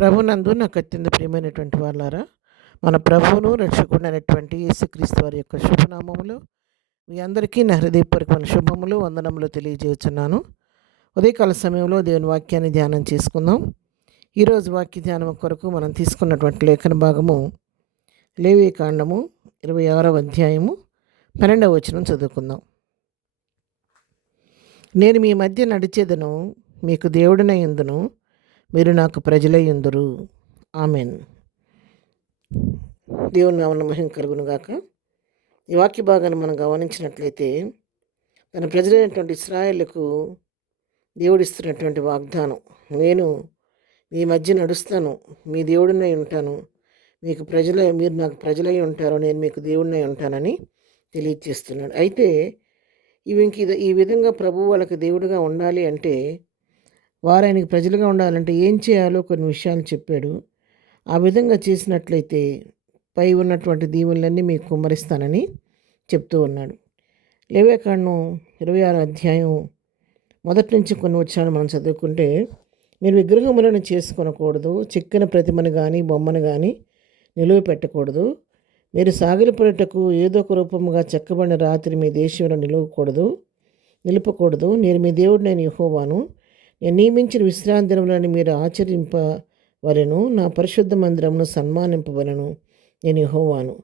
ప్రభునందు నాకు అత్యంత ప్రియమైనటువంటి వాళ్ళారా, మన ప్రభువును రక్షకుడైనటువంటి యేసుక్రీస్తు వారి యొక్క శుభనామములో మీ అందరికీ నా హృదయపూర్వకమైన శుభములు వందనములు తెలియజేస్తున్నాను. ఉదయకాల సమయంలో దేవుని వాక్యాన్ని ధ్యానం చేసుకుందాం. ఈరోజు వాక్య ధ్యానం కొరకు మనం తీసుకున్నటువంటి లేఖన భాగము లేవీకాండము 26వ అధ్యాయము 12వ వచనం చదువుకుందాం. నేను మీ మధ్య నడిచేదను, మీకు దేవుడినై యుందును, మీరు నాకు ప్రజలై యుందురు. ఆమెన్. దేవుని నామమున మహిమ కలుగును గాక. ఈ వాక్య భాగాన్ని మనం గమనించినట్లయితే తన ప్రజలైనటువంటి ఇశ్రాయేలుకు దేవుడిస్తున్నటువంటి వాగ్దానం, నేను మీ మధ్య నడుస్తాను, మీ దేవుడినై ఉంటాను, మీరు నాకు ప్రజలై ఉంటారు, నేను మీకు దేవుడినై ఉంటానని తెలియజేస్తున్నాడు. అయితే ఈ విధంగా ప్రభువు వాళ్ళకి దేవుడిగా ఉండాలి అంటే, వారు ఆయనకి ప్రజలుగా ఉండాలంటే ఏం చేయాలో కొన్ని విషయాలు చెప్పాడు. ఆ విధంగా చేసినట్లయితే పై ఉన్నటువంటి దీవులన్నీ మీకు కుమ్మరిస్తానని చెప్తూ ఉన్నాడు. లేవీకాండం 26వ అధ్యాయం మొదటి నుంచి కొన్ని వచనాలు మనం చదువుకుంటే, మీరు విగ్రహములను చేసుకొనకూడదు, చెక్కిన ప్రతిమను కానీ బొమ్మను కానీ నిలువ పెట్టకూడదు, మీరు సాగిలపడుటకు ఏదో ఒక రూపముగా చెక్కబడిన రాత్రి మీ దేశంలో నిలుపకూడదు. నేను మీ దేవుడు, నేను యెహోవాను. నేను నియమించిన విశ్రాంతి దినములను మీరు ఆచరింపవలెను, నా పరిశుద్ధ మందిరమును సన్మానింపవలెను, నేను యెహోవాను.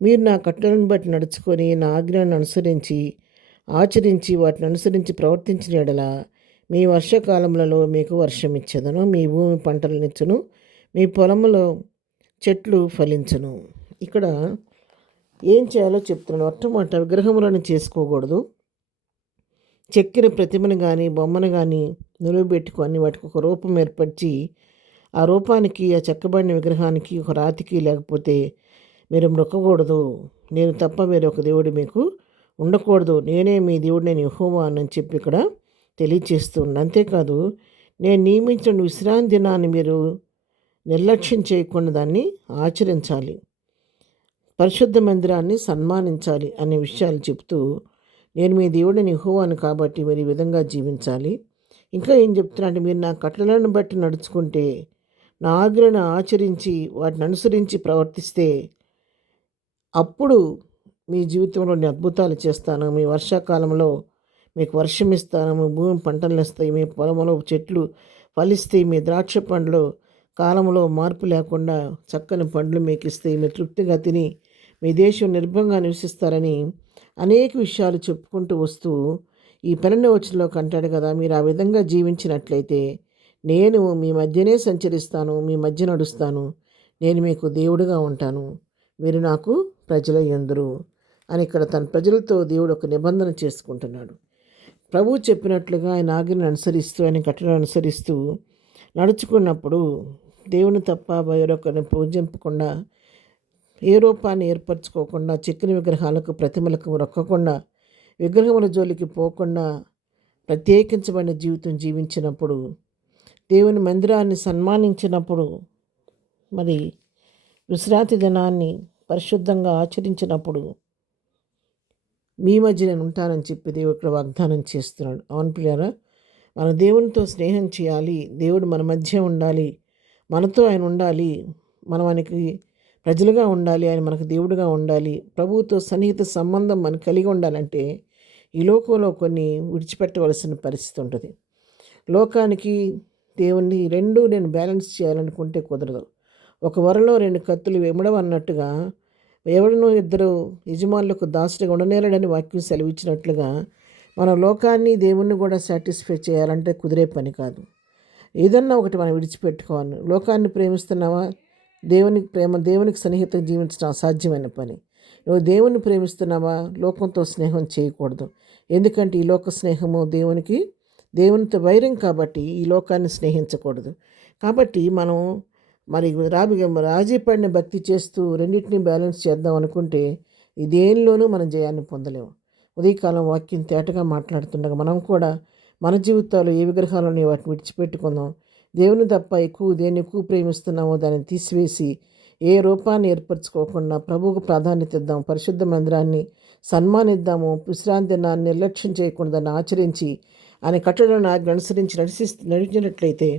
మీరు నా కట్టడలను బట్టి నడుచుకొని నా ఆజ్ఞలను ఆచరించి వాటిని అనుసరించి ప్రవర్తించిన యెడల మీ వర్షకాలములలో మీకు వర్షం ఇచ్చేదను, మీ భూమి పంటలనిచ్చును, మీ పొలములో చెట్లు ఫలించును. ఇక్కడ ఏం చేయాలో చెప్తున్నాడు. మొట్టమొదట విగ్రహములను చేసుకోకూడదు, చెక్కిన ప్రతిమను కానీ బొమ్మను కానీ నిలువబెట్టుకొని వాటికి ఒక రూపం ఏర్పరిచి ఆ రూపానికి, ఆ చెక్కబడిన విగ్రహానికి, ఒక రాతికి లేకపోతే మీరు మొక్కకూడదు. నేను తప్ప వేరే ఒక దేవుడు మీకు ఉండకూడదు, నేనే మీ దేవుడు, నేను యెహోవా అని చెప్పి ఇక్కడ తెలియచేస్తున్నాను. అంతేకాదు, నేను నియమించిన విశ్రాంతి దినాన్ని మీరు నిర్లక్ష్యం చేయకుండా దాన్ని ఆచరించాలి, పరిశుద్ధ మందిరాన్ని సన్మానించాలి అనే విషయాలు చెప్తూ, నేను మీ దేవుడిని యెహోవాను కాబట్టి మీరు ఈ విధంగా జీవించాలి. ఇంకా ఏం చెప్తున్నా అంటే, మీరు నా కట్టడలను బట్టి నడుచుకుంటే, నా ఆజ్ఞలను ఆచరించి వాటిని అనుసరించి ప్రవర్తిస్తే అప్పుడు మీ జీవితంలో నేను అద్భుతాలు చేస్తాను, మీ వర్షాకాలంలో మీకు వర్షం ఇస్తాను, మీ భూమి పంటలు ఇస్తాయి, మీ పొలంలో చెట్లు ఫలిస్తాయి, మీ ద్రాక్ష పండ్లు కాలంలో మార్పు లేకుండా చక్కని పండ్లు మీకు ఇస్తాయి, మీరు తృప్తిగా తిని మీ దేశం నిర్భంగా నివసిస్తారని అనేక విషయాలు చెప్పుకుంటూ వస్తూ ఈ 12వ వచనంలో అంటాడు కదా, మీరు ఆ విధంగా జీవించినట్లయితే నేను మీ మధ్యనే సంచరిస్తాను, మీ మధ్య నడుస్తాను, నేను మీకు దేవుడిగా ఉంటాను, మీరు నాకు ప్రజలై యుందురు అని ఇక్కడ తన ప్రజలతో దేవుడు ఒక నిబంధన చేసుకుంటున్నాడు. ప్రభువు చెప్పినట్లుగా ఆయన ఆజ్ఞను అనుసరిస్తూ, ఆయన కట్టడలను అనుసరిస్తూ నడుచుకున్నప్పుడు దేవుని తప్ప వేరొకరిని పూజింపకుండా, ఏ రూపాన్ని ఏర్పరచుకోకుండా, చెక్కిన విగ్రహాలకు ప్రతిమలకు మొక్కకుండా, విగ్రహముల జోలికి పోకుండా ప్రత్యేకించబడిన జీవితం జీవించినప్పుడు, దేవుని మందిరాన్ని సన్మానించినప్పుడు, మరి విశ్రాంతి దినాన్ని పరిశుద్ధంగా ఆచరించినప్పుడు మీ మధ్య నేను ఉంటానని చెప్పి దేవుడు ఇక్కడ వాగ్దానం చేస్తున్నాడు. అవును ప్రియారా, మన దేవునితో స్నేహం చేయాలి, దేవుడు మన మధ్య ఉండాలి, మనతో ఆయన ఉండాలి, మనం ఆయనకి ప్రజలుగా ఉండాలి, ఆయన మనకు దేవుడిగా ఉండాలి, ప్రభువుతో సన్నిహిత సంబంధం మనకు కలిగి ఉండాలంటే ఈ లోకంలో కొన్ని విడిచిపెట్టవలసిన పరిస్థితి ఉంటుంది. లోకానికి దేవుణ్ణి రెండూ నేను బ్యాలెన్స్ చేయాలనుకుంటే కుదరదు. ఒక వరలో 2 కత్తులు వెంబడవన్నట్టుగా ఎవరినో ఇద్దరు యజమానులకు దాసుడిగా ఉండనేలడని వాక్యం సెలవిచ్చినట్లుగా మన లోకాన్ని దేవుణ్ణి కూడా సాటిస్ఫై చేయాలంటే కుదిరే పని కాదు. ఏదన్నా ఒకటి మనం విడిచిపెట్టుకోవాలి. లోకాన్ని ప్రేమిస్తున్నావా, దేవునికి సన్నిహితంగా జీవించడం అసాధ్యమైన పని. నువ్వు దేవుని ప్రేమిస్తున్నావా, లోకంతో స్నేహం చేయకూడదు. ఎందుకంటే ఈ లోక స్నేహము దేవునితో వైరం కాబట్టి ఈ లోకాన్ని స్నేహించకూడదు. కాబట్టి మనం రాజీ పడిన భక్తి చేస్తూ రెండింటినీ బ్యాలెన్స్ చేద్దాం అనుకుంటే ఈ దేనిలోనూ మనం జయాన్ని పొందలేము. ఉదయకాలం వాక్యం తేటగా మాట్లాడుతుండగా మనం కూడా మన జీవితాల్లో ఏ విగ్రహాలు ఉన్నాయో వాటిని విడిచిపెట్టుకుందాం. దేవుని తప్ప దేన్ని ఎక్కువ ప్రేమిస్తున్నామో దాన్ని తీసివేసి ఏ రూపాన్ని ఏర్పరచుకోకుండా ప్రభువుకు ప్రాధాన్యత ఇద్దాం, పరిశుద్ధ మందిరాన్ని సన్మానిద్దాము, విశ్రాంతి దినాన్ని నిర్లక్ష్యం చేయకుండా దాన్ని ఆచరించి ఆయన కట్టడలను అనుసరించి నడిచినట్లయితే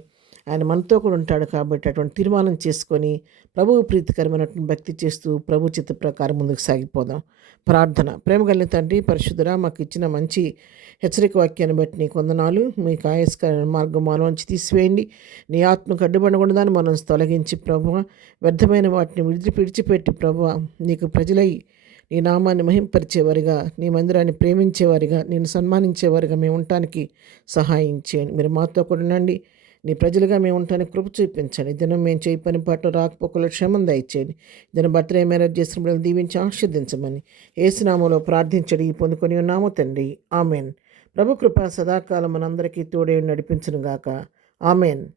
ఆయన మనతో కూడా ఉంటాడు కాబట్టి అటువంటి తీర్మానం చేసుకొని ప్రభువు ప్రీతికరమైనటువంటి భక్తి చేస్తూ ప్రభు చిత్త ప్రకారం ముందుకు సాగిపోదాం. ప్రార్థన. ప్రేమ కలిగిన తండ్రి పరిశుద్ధుడా, మాకు ఇచ్చిన మంచి హెచ్చరిక వాక్యాన్ని బట్టి నీకు వందనాలు. మీకు ఆయస్కరమైన మార్గం మాలోంచి తీసివేయండి. నీ ఆత్మకు అడ్డుపడకుండా దాన్ని మనం తొలగించి ప్రభువ వ్యర్థమైన వాటిని విడిచిపెట్టి ప్రభువ నీకు ప్రజలై నీ నామాన్ని మహింపరిచేవారిగా, నీ మందిరాన్ని ప్రేమించేవారిగా, నేను సన్మానించేవారిగా మేము ఉండటానికి సహాయం చేయండి. మీరు మాతో కూడా ఉండండి. నీ ప్రజలుగా మేము ఉండటానికి కృప చూపించండి. దినం మేము చేయి పని పాటలు రాకపోకలు క్షేమం దయచేయండి. దిన బర్త్డే మ్యారేజ్ చేసిన బిడ్డలను దీవించి ఆశీర్వదించమని యేసునామములో ప్రార్థించడి పొందుకొని ఉన్నాము తండ్రి. ఆమెన్. ప్రభు కృప సదాకాలం మనందరికీ తోడే నడిపించును గాక. ఆమెన్.